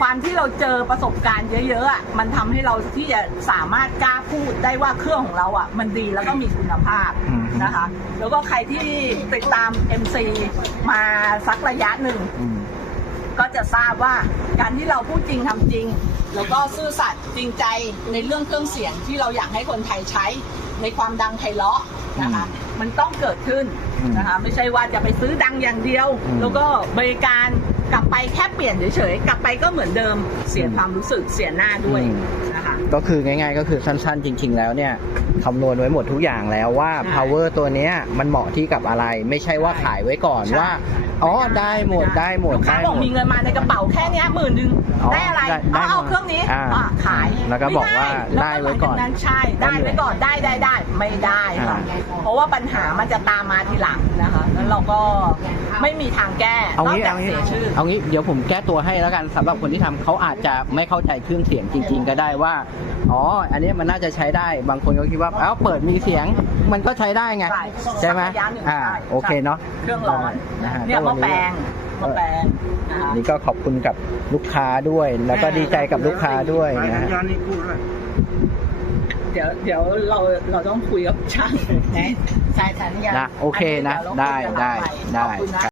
ความที่เราเจอประสบการณ์เยอะๆอะมันทำให้เราที่จะสามารถกล้าพูดได้ว่าเครื่องของเราอะ มันดีแล้วก็มีคุณภาพอืมนะคะ แล้วก็ใครที่ติดตาม MC มาสักระยะหนึ่งอืมก็จะทราบว่าการที่เราพูดจริงทำจริง แล้วก็ซื่อสัตย์จริงใจในเรื่องเครื่องเสียงที่เราอยากให้คนไทยใช้ในความดังไพเราะนะคะมันต้องเกิดขึ้นนะคะ ไม่ใช่ว่าจะไปซื้อดังอย่างเดียว แล้วก็บริการ กลับไปแค่เปลี่ยนเฉยๆ กลับไปก็เหมือนเดิมเสียความรู้สึกเสียหน้าด้วยนะคะ ก็คือง่ายๆ ก็คือสั้นๆ จริง ๆ แล้วเนี่ยคำนวณไว้หมดทุกอย่างแล้วว่า ใช่ power ตัวเนี้ยมันเหมาะที่กับอะไร ไม่ใช่ว่าขายไว้ก่อนใช่ว่า อ๋อได้หมดได้หมดลูกค้าได้บอกหมดมีเงินมาในกระเป๋าแค่เนี้ยหมื่นหนึ่งอ๋อได้อะไรได้ได้เอาเอาหมดเครื่องนี้อ่าอะขายแล้วก็บอกว่าม่ได้ไว้ก่อนแล้วหลังจากนั้นใช่ได้ไว้ก่อนได้ได้ได้ไม่ได้ค่ะอ่าเพราะว่าปัญหามันจะตามมาทีหลังนะคะแล้วเราก็ไม่มีทางแก้เอานอกงี้จากเอางี้ เสียชื่อเอางี้เดี๋ยวผมแก้ตัวให้แล้วกันสำหรับคนที่ทำเขาอาจจะไม่เข้าใจเครื่องเสียงจริง ๆ ก็ได้ว่าอ๋ออันนี้มันน่าจะใช้ได้บางคนก็คิดว่าเอ้าเปิดมีเสียงมันก็ใช้ได้ไงใช่ใช่ไหมสักระยะหนึ่งอ่าใช่โอเคเนาะเครื่องร้อนนะฮะเนี่ยก็มาวันแปลนี้งมาแปลงนะคะนี่ก็ขอบคุณกับลูกค้าด้วย แล้วก็ดีใจกับลูกค้าด้วยนะฮะยานนี่กู้ด้วยเดี๋ยวเดี๋ยวเราเราต้องคุยกับช่างนะสายสัญญาณนะโอเคนะอัได้เยวเราคุยกันหลังได้มค์ได้ขอบคุณนะ